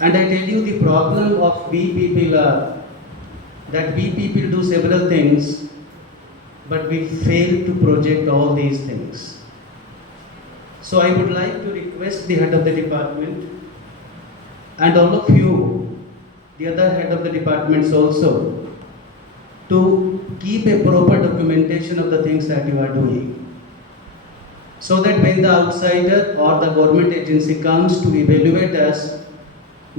And I tell you the problem of we people are that we people do several things, but we fail to project all these things. So I would like to request the head of the department and all of you, the other head of the departments also, to keep a proper documentation of the things that you are doing. So that when the outsider or the government agency comes to evaluate us,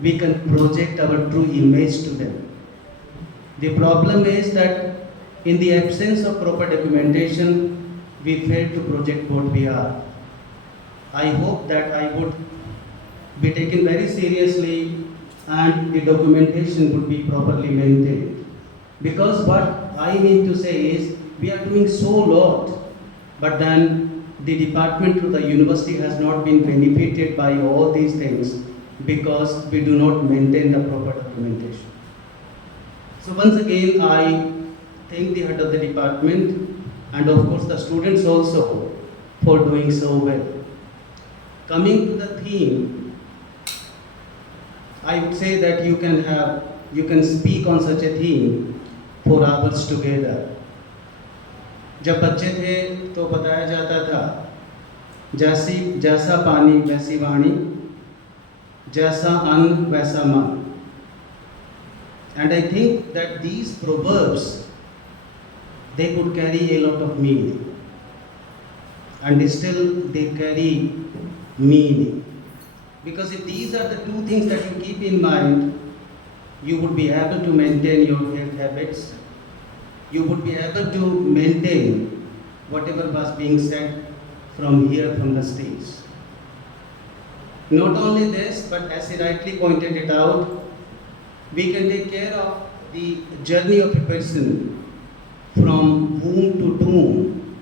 we can project our true image to them. The problem is that in the absence of proper documentation, we fail to project what we are. I hope that I would be taken very seriously and the documentation would be properly maintained. Because what I mean to say is, we are doing so lot, but then the department or the university has not been benefited by all these things because we do not maintain the proper documentation. So once again, I thank the head of the department and of course the students also for doing so well. Coming to the theme, I would say that you can speak on such a theme for hours together. जब बच्चे थे तो बताया जाता था जैसा पानी वैसी वाणी, जैसा अन्न वैसा मन. And I think that these proverbs, they could carry a lot of meaning. And still they carry meaning. Because if these are the two things that you keep in mind, you would be able to maintain your health habits. You would be able to maintain whatever was being said from here, from the stage. Not only this, but as he rightly pointed it out, we can take care of the journey of a person from womb to tomb,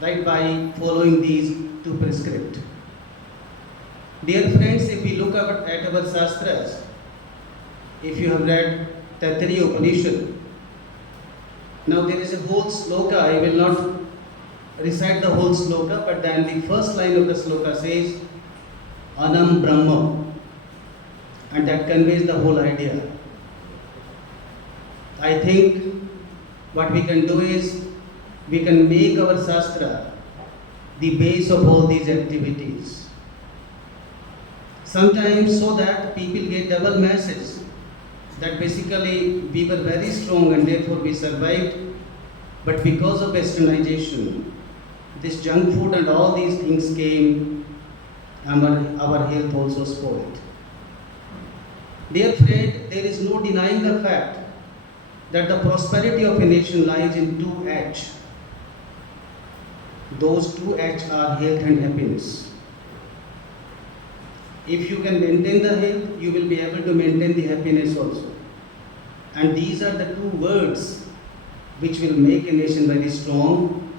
right, by following these two prescripts. Dear friends, if we look at our Shastras, if you have read Taittiriya Upanishad, now there is a whole sloka, I will not recite the whole sloka, but then the first line of the sloka says, Anam Brahma, and that conveys the whole idea. I think what we can do is, we can make our Shastra the base of all these activities. Sometimes so that people get double message, that basically we were very strong and therefore we survived, but because of westernization, this junk food and all these things came, and our health also spoiled. Dear friend, there is no denying the fact that the prosperity of a nation lies in two H. Those two H are health and happiness. If you can maintain the health, you will be able to maintain the happiness also. And these are the two words which will make a nation very strong,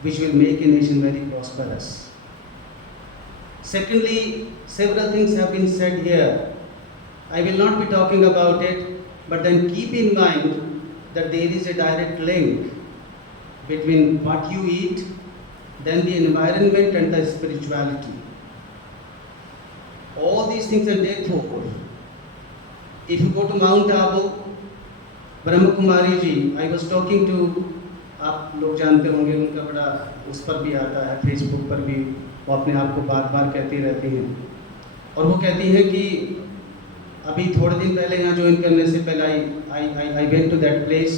which will make a nation very prosperous. Secondly, several things have been said here. I will not be talking about it, but then keep in mind that there is a direct link between what you eat, then the environment and the spirituality. All these things are therefore, if you go to Mount Abu, Brahma Kumari ji, I was talking to, आप लोग जानते होंगे, उनका बड़ा उस पर भी आता है, फेसबुक पर भी, वो अपने आप को बार बार कहती रहती हैं. और वो कहती हैं कि अभी थोड़े दिन पहले यहाँ ज्वाइन करने से पहले I went to that place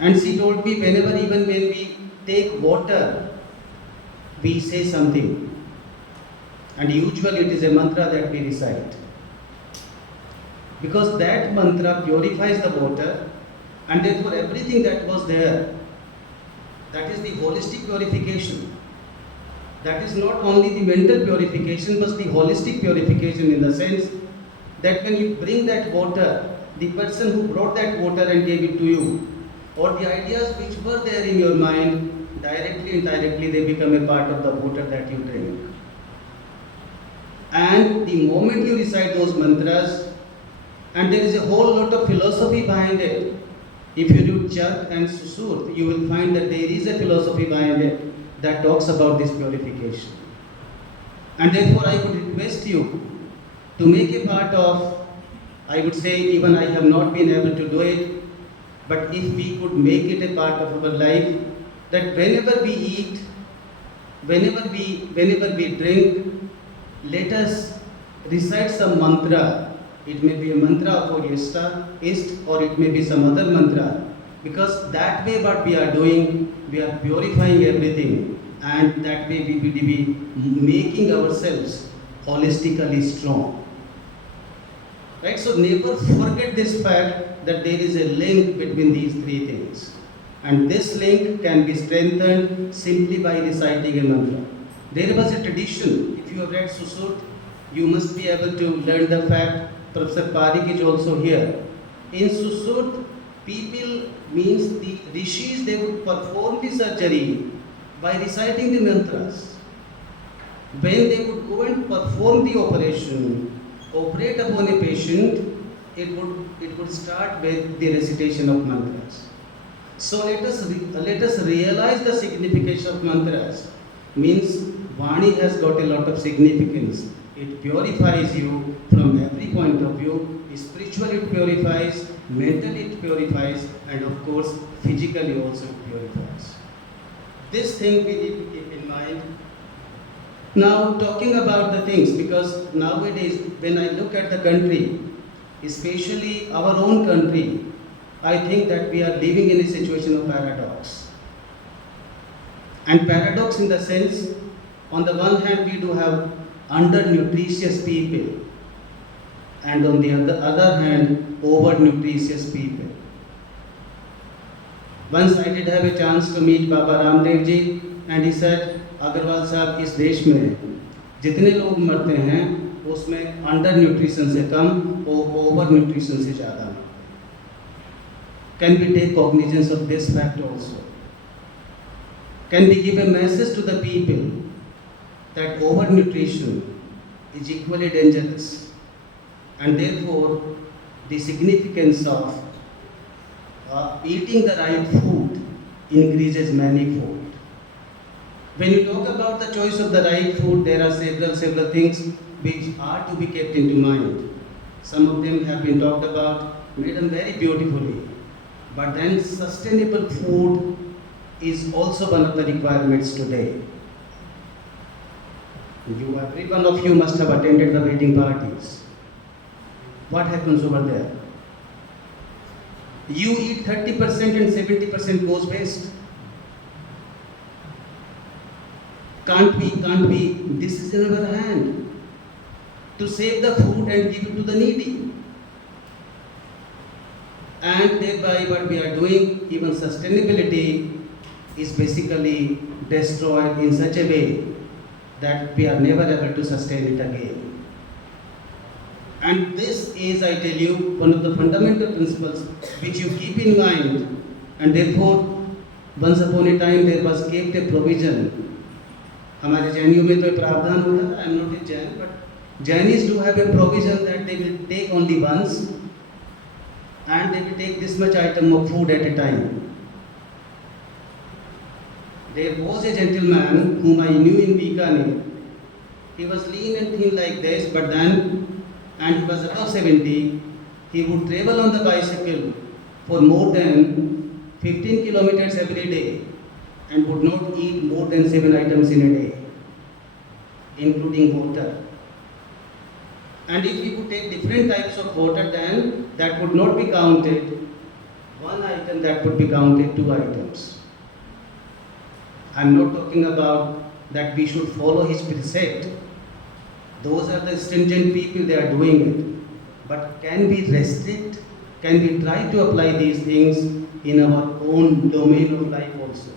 and she told me whenever even when we take water we say something and usually it is a mantra that we recite. Because that mantra purifies the water, and therefore everything that was there, that is the holistic purification. That is not only the mental purification, but the holistic purification, in the sense that when you bring that water, the person who brought that water and gave it to you, or the ideas which were there in your mind, directly and indirectly they become a part of the water that you drink. And the moment you recite those mantras, and there is a whole lot of philosophy behind it. If you do Jat and Susurt, you will find that there is a philosophy behind it that talks about this purification. And therefore I would request you to make a part of, I would say even I have not been able to do it, but if we could make it a part of our life, that whenever we eat, whenever we drink, let us recite some mantra. It may be a mantra for ist, or it may be some other mantra. Because that way what we are doing, we are purifying everything, and that way we will be making ourselves holistically strong. Right? So never forget this fact that there is a link between these three things. And this link can be strengthened simply by reciting a mantra. There was a tradition, if you have read Susut, you must be able to learn the fact. Professor Parikh is also here. In Susut, people, means the rishis, they would perform the surgery by reciting the mantras. When they would go and perform the operation, operate upon a patient, it would start with the recitation of mantras. So let us realize the significance of mantras. Means Vani has got a lot of significance. It purifies you from every point of view. Spiritually it purifies, mentally it purifies, and of course physically also it purifies. This thing we need to keep in mind. Now talking about the things, because nowadays when I look at the country, especially our own country, I think that we are living in a situation of paradox. And paradox in the sense, on the one hand we do have under-nutritious people, and on the other hand, over-nutritious people. Once I did have a chance to meet Baba Ramdev ji, and he said, Agarwal साहब, इस देश में जितने लोग मरते हैं उसमें under nutrition से कम और ओवर न्यूट्रिशन से ज़्यादा. Can we take cognizance of this fact also? Can we give a message to the people that overnutrition is equally dangerous, and therefore the significance of eating the right food increases manifold. When you talk about the choice of the right food, there are several things which are to be kept into mind. Some of them have been talked about, made them very beautifully. But then sustainable food is also one of the requirements today. Every one of you must have attended the wedding parties. What happens over there? You eat 30% and 70% goes waste. Can't be. This is in our hand to save the food and give it to the needy. And thereby what we are doing, even sustainability is basically destroyed in such a way that we are never able to sustain it again. And this is, I tell you, one of the fundamental principles which you keep in mind, and therefore once upon a time there was kept a provision. हमारे जैनियों में तो प्रावधान होता था. I am not a Jain, but Jainis do have a provision that they will take only once, and they will take this much item of food at a time. There was a gentleman whom I knew in Bikaner. He was lean and thin like this, but then, and he was above 70, he would travel on the bicycle for more than 15 kilometers every day and would not eat more than 7 items in a day, including water. And if we would take different types of water, then that would not be counted 1 item, that would be counted 2 items. I am not talking about that we should follow his precept. Those are the stringent people, they are doing it. But can we restrict? Can we try to apply these things in our own domain of life also?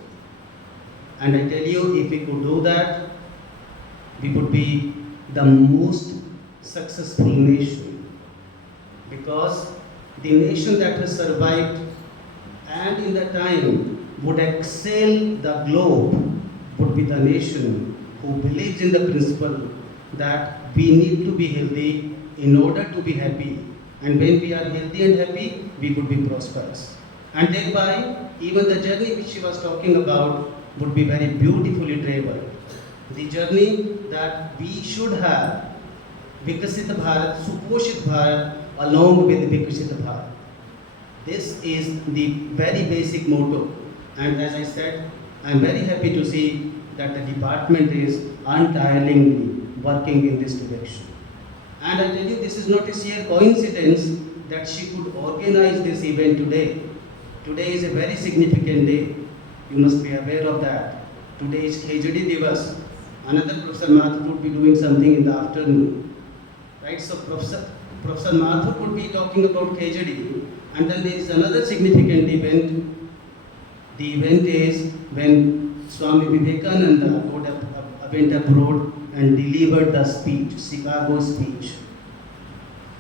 And I tell you, if we could do that, we would be the most successful nation. Because the nation that has survived and in the time would excel the globe would be the nation who believes in the principle that we need to be healthy in order to be happy. And when we are healthy and happy, we would be prosperous. And thereby, even the journey which she was talking about would be very beautifully traveled. The journey that we should have Vikasit Bharat, Suposhit Bharat, along with Vikasit Bharat. This is the very basic motto, and as I said, I am very happy to see that the department is untiringly working in this direction. And I tell you, this is not a sheer coincidence that she could organize this event today. Today is a very significant day. You must be aware of that. Today is Khejdi Divas. Another Professor Mathur would be doing something in the afternoon. Right? So Professor Mathur would be talking about Khejdi. And then there is another significant event. The event is when Swami Vivekananda went abroad and delivered the speech, Chicago speech.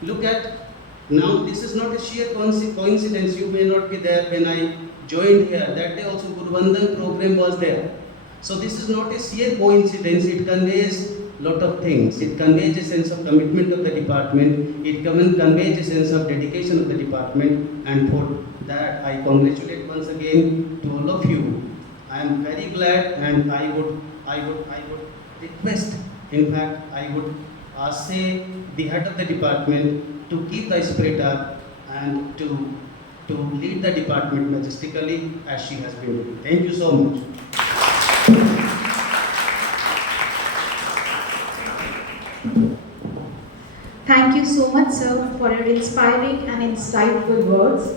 Look at, now this is not a sheer coincidence. You may not be there when I joined here. That day also Guru Vandan program was there. So this is not a sheer coincidence. It conveys lot of things. It conveys a sense of commitment of the department. It conveys a sense of dedication of the department. And for that, I congratulate once again to all of you. I am very glad, and I would request, in fact, I would say the head of the department to keep the spirit up and to lead the department majestically as she has been doing. Thank you so much. Thank you so much, sir, for your inspiring and insightful words.